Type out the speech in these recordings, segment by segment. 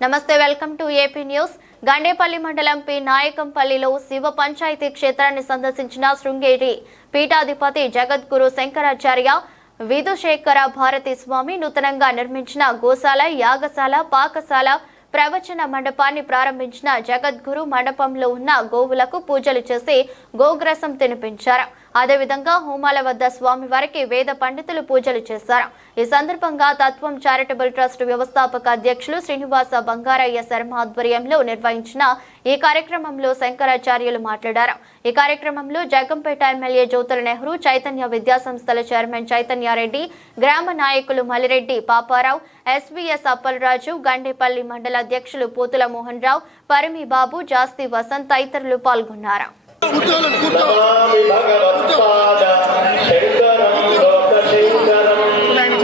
నమస్తే welcome to AP news. Gandepalli మండలం P. నాయకంపల్లిలో Shiva panchayat క్షేత్రాన్ని సందర్శించిన శృంగేరి పీఠాధిపతి జగద్గురు శంకరాచార్య విధుశేఖర భారతి స్వామి నూతనంగా నిర్మించిన గోశాల యాగశాల పాకశాల ప్రవచన మండపాన్ని ప్రారంభించిన జగద్గురు మండపంలో ఉన్న గోవులకు పూజలు చేసి గోగ్రసం తినిపించారు. అదేవిధంగా హోమాల వద్ద స్వామివారికి వేద పండితులు పూజలు చేశారు. ఈ సందర్భంగా తత్వం చారిటబుల్ ట్రస్ట్ వ్యవస్థాపక అధ్యక్షులు శ్రీనివాస బంగారయ్య శర్మ ఆధ్వర్యంలో నిర్వహించిన ఈ కార్యక్రమంలో శంకరాచార్యులు మాట్లాడారు. ఈ కార్యక్రమంలో జగంపేట ఎమ్మెల్యే జ్యోతుల నెహ్రూ చైతన్య విద్యా సంస్థల చైర్మన్ చైతన్యారెడ్డి గ్రామ నాయకులు మలిరెడ్డి పాపారావు ఎస్వీఎస్ అప్పలరాజు గండేపల్లి మండల అధ్యక్షులు పోతుల మోహన్ రావు పరిమి బాబు జాస్తి వసంత్ తదితరులు పాల్గొన్నారు.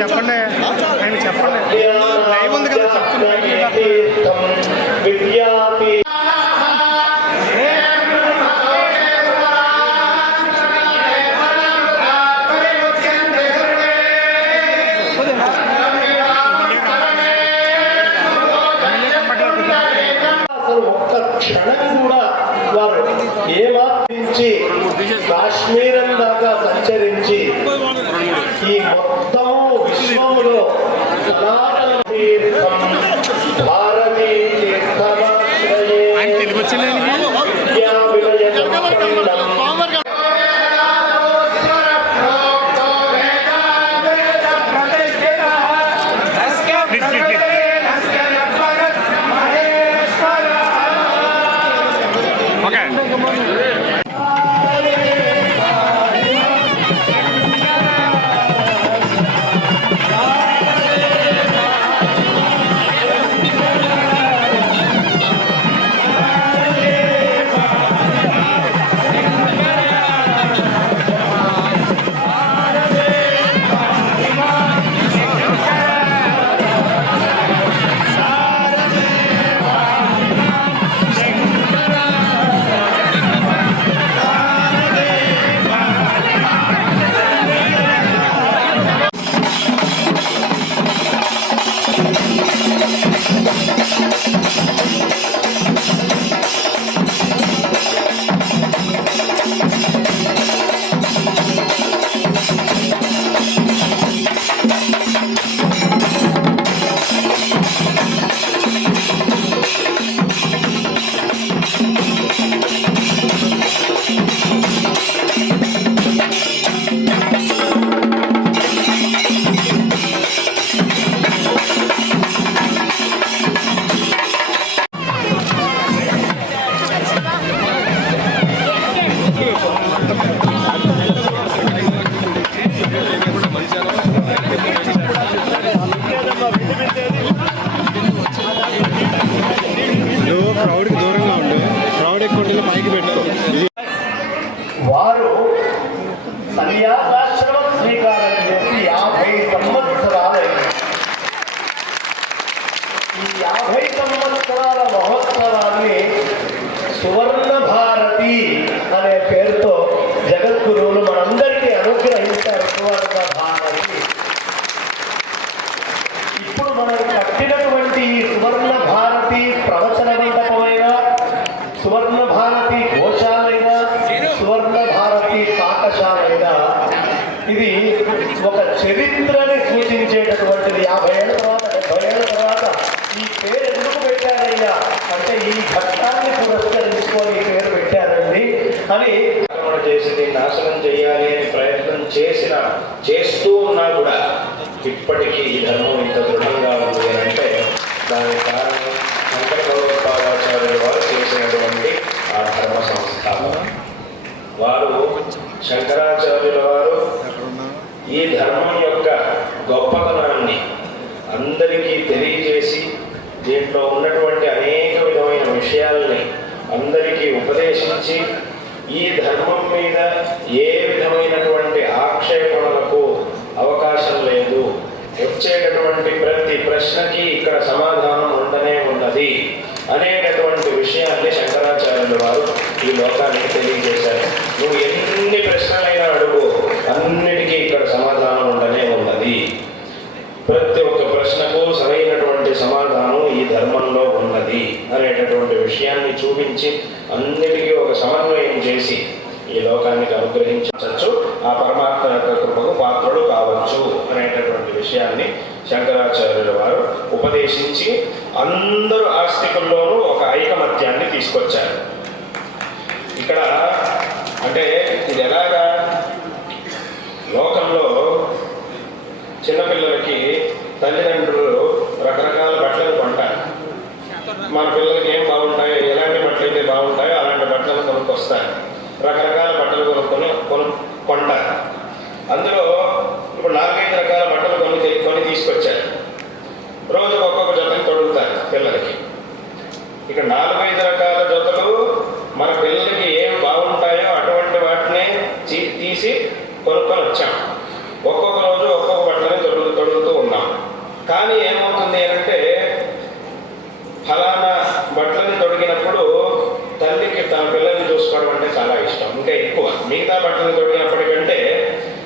చెప్పండి. ఆయన చెప్పండి. లైవ్ ఉంది కదా విద్యాపి అసలు ఒక్క క్షణం కూడా వారు ఏమాపించి కాశ్మీరం దాకా సంచరించి ఈ మొత్తం విశ్వములో సనాతన Amen. క్రౌడ్ పైకి పెట్టుకో వారు సన్యాసాశ్రమం స్వీకారం చేసి యాభై సంవత్సరాలైంది ఈ యాభై సంవత్సరాల మహోత్సవాన్ని సువర్ణ భారతి అనే పేరు జగద్గురువులు మనందరికీ అనుగ్రహించారు సువర్ణ భారతి ఇప్పుడు మనం కట్టినటువంటి ఈ సువర్ణ భారతి ప్రవచన మండపమైన సువర్ణ భారతి గోశాలైనా సువర్ణ భారతి పాకశాలైనా ఇది ఒక చరిత్రని సూచించేటటువంటిది. యాభై ఏళ్ళ తర్వాత డెబ్బై ఏళ్ళ తర్వాత ఈ పేరు ఎందుకు పెట్టారయ్యా? అంటే ఈ ఘట్టాన్ని పురస్కరించుకొని ఈ పేరు పెట్టారండి. అని ఆక్రమణ చేసి దీన్ని నాశనం చేయాలి అని ప్రయత్నం చేసిన చేస్తూ ఉన్నా కూడా ఇప్పటికీ ఈ ధర్మం ఇంత దృఢంగా ఉంది అంటే దానికి ధర్మం యొక్క గొప్పతనాన్ని అందరికీ తెలియజేసి దీంట్లో ఉన్నటువంటి అనేక విధమైన విషయాల్ని అందరికీ ఉపదేశించి ఈ ధర్మం మీద ఏ విధమైనటువంటి ఆక్షేపణలకు అవకాశం లేదు. వచ్చేటటువంటి ప్రతి ప్రశ్నకి ఇక్కడ సమాధానం ఉండనే ఉన్నది అనేటటువంటి విషయాన్ని శంకరాచార్యులు వారు ఈ లోకానికి తెలియజేశారు. నువ్వు ఎన్ని ప్రశ్నలైనా అడుగు అన్నిటికీ ఇక్కడ సమాధానం ఉండనే ఉన్నది ప్రతి ఒక్క ప్రశ్నకు సరైనటువంటి సమాధానం ఈ ధర్మంలో ఉన్నది అనేటటువంటి విషయాన్ని చూపించి అన్నిటికీ ఒక సమన్వయం చేసి ఈ లోకానికి అనుగ్రహించవచ్చు. ఆ పరమాత్మ యొక్క కృపకు పాత్రుడు కావచ్చు అనేటటువంటి విషయాన్ని శంకరాచార్యుల వారు ఉపదేశించి అందరూ ఆస్తికుల్లోనూ ఒక ఐకమత్యాన్ని తీసుకొచ్చారు. ఇక్కడ అంటే చిన్నపిల్లలకి తల్లిదండ్రులు రకరకాల బట్టలు కొంటారు. మన పిల్లలకి ఏం బాగుంటాయో ఎలాంటి బట్టలు అయితే బాగుంటాయో అలాంటి బట్టలు కొనుక్కొస్తారు. రకరకాల బట్టలు కొనుక్కొని కొను కొంటారు. అందులో ఇప్పుడు నాలుగైదు రకాల బట్టలు కొని కొని తీసుకొచ్చారు. రోజు ఒక్కొక్క జతని తొడుగుతారు పిల్లలకి. ఇక నాలుగైదు రకాల జతలు మన పిల్లలకి ఏం బాగుంటాయో అటువంటి వాటిని తీసి కొనుక్కొని వచ్చాం ఒక్కొక్క రోజు ఒక్కొక్క బట్టలని తొడుగు తొడుగుతూ ఉన్నాం కానీ ఏమవుతుంది అంటే ఫలానా బట్టలని తొడిగినప్పుడు తల్లికి తన పిల్లల్ని చూసుకోవడం అంటే చాలా ఇష్టం ఇంకా ఎక్కువ మిగతా బట్టలు తొడిగినప్పటికంటే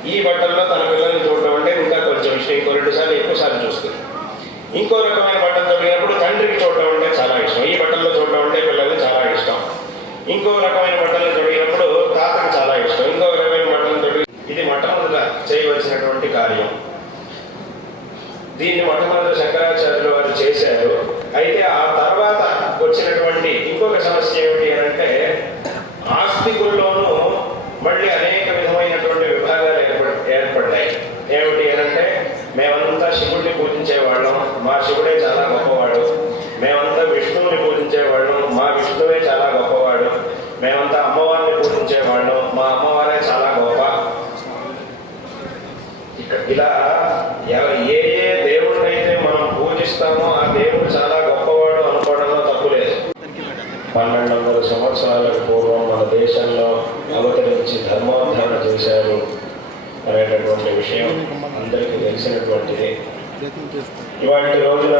ఈ బట్టల్లో తన పిల్లల్ని చూడడం అంటే ఇంకా కొంచెం ఇష్టం ఇంకో రెండు సార్లు ఎక్కువ సార్లు చూస్తుంది ఇంకో రకమైన బట్టలు తొడిగినప్పుడు తండ్రికి చూడడం అంటే చాలా ఇష్టం. ఈ బట్టల్లో చూడడం అంటే పిల్లల్ని చాలా ఇష్టం. ఇంకో రకమైన బట్టలు తొడిగినప్పుడు తాతకి చాలా ఇష్టం ఇంకో రకమైన బట్టలు తొడిగి ఇది మొట్టమొదట చేయవలసినటువంటి కార్యం దీన్ని మొట్టమొదటి శంకరాచార్యులు వారు చేశారు అయితే ఆ తర్వాత వచ్చినటువంటి ఇంకొక సమస్య ఏమిటి అని అంటే ఆస్తికుల్లోనూ మళ్ళీ అనేక విధమైనటువంటి విభాగాలు ఏర్పడ ఏర్పడ్డాయి ఏమిటి అని అంటే మేమంతా శివుడిని పూజించేవాళ్ళం మా శివుడే చాలా గొప్పవాడు మేమంతా విష్ణువుని పూజించేవాళ్ళం మా విష్ణువే చాలా గొప్పవాడు మేమంతా అమ్మవారిని పూజించేవాళ్ళం మా అమ్మవారే చాలా గొప్ప ఇక- ఇలా ఎవ- ఏ ఏ దేవుడినైతే మనం పూజిస్తామో ఆ దేవుడు చాలా గొప్పవాడు అనుకోవడంలో తప్పు లేదు పన్నెండు వందల సంవత్సరాలకు పూర్వం మన దేశంలో అవతరించి ధర్మోద్ధరణ చేశారు అనేటటువంటి విషయం అందరికీ తెలిసినటువంటిది. ఇవాటి రోజున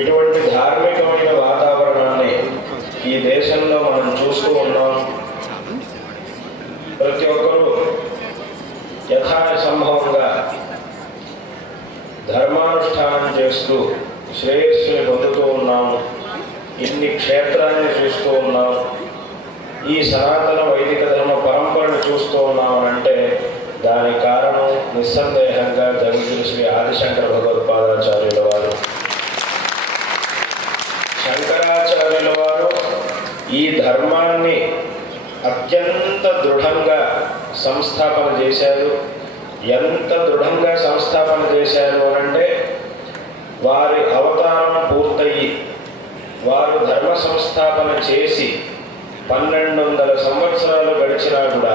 ఇటువంటి ధార్మికమైన వాతావరణాన్ని ఈ దేశంలో మనం చూస్తూ ఉన్నాం. ప్రతి ఒక్కరూ యథాసంభవంగా ధర్మానుష్ఠానం చేస్తూ శ్రేయస్సుని పొందుతూ ఉన్నాము ఇన్ని క్షేత్రాన్ని చూస్తూ ఉన్నాం. ఈ సనాతన వైదిక ధర్మ పరంపరను చూస్తూ ఉన్నామనంటే దానికి కారణం నిస్సందేహంగా జగద్గురు శ్రీ ఆదిశంకర భగవత్పాదాచార్యుల వారు. శంకరాచార్యుల వారు ఈ ధర్మాన్ని అత్యంత దృఢంగా సంస్థాపన చేశారు. ఎంత దృఢంగా సంస్థాపన చేశారు అనంటే వారి అవతారం పూర్తయి వారు ధర్మ సంస్థాపన చేసి పన్నెండు వందల సంవత్సరాలు గడిచినా కూడా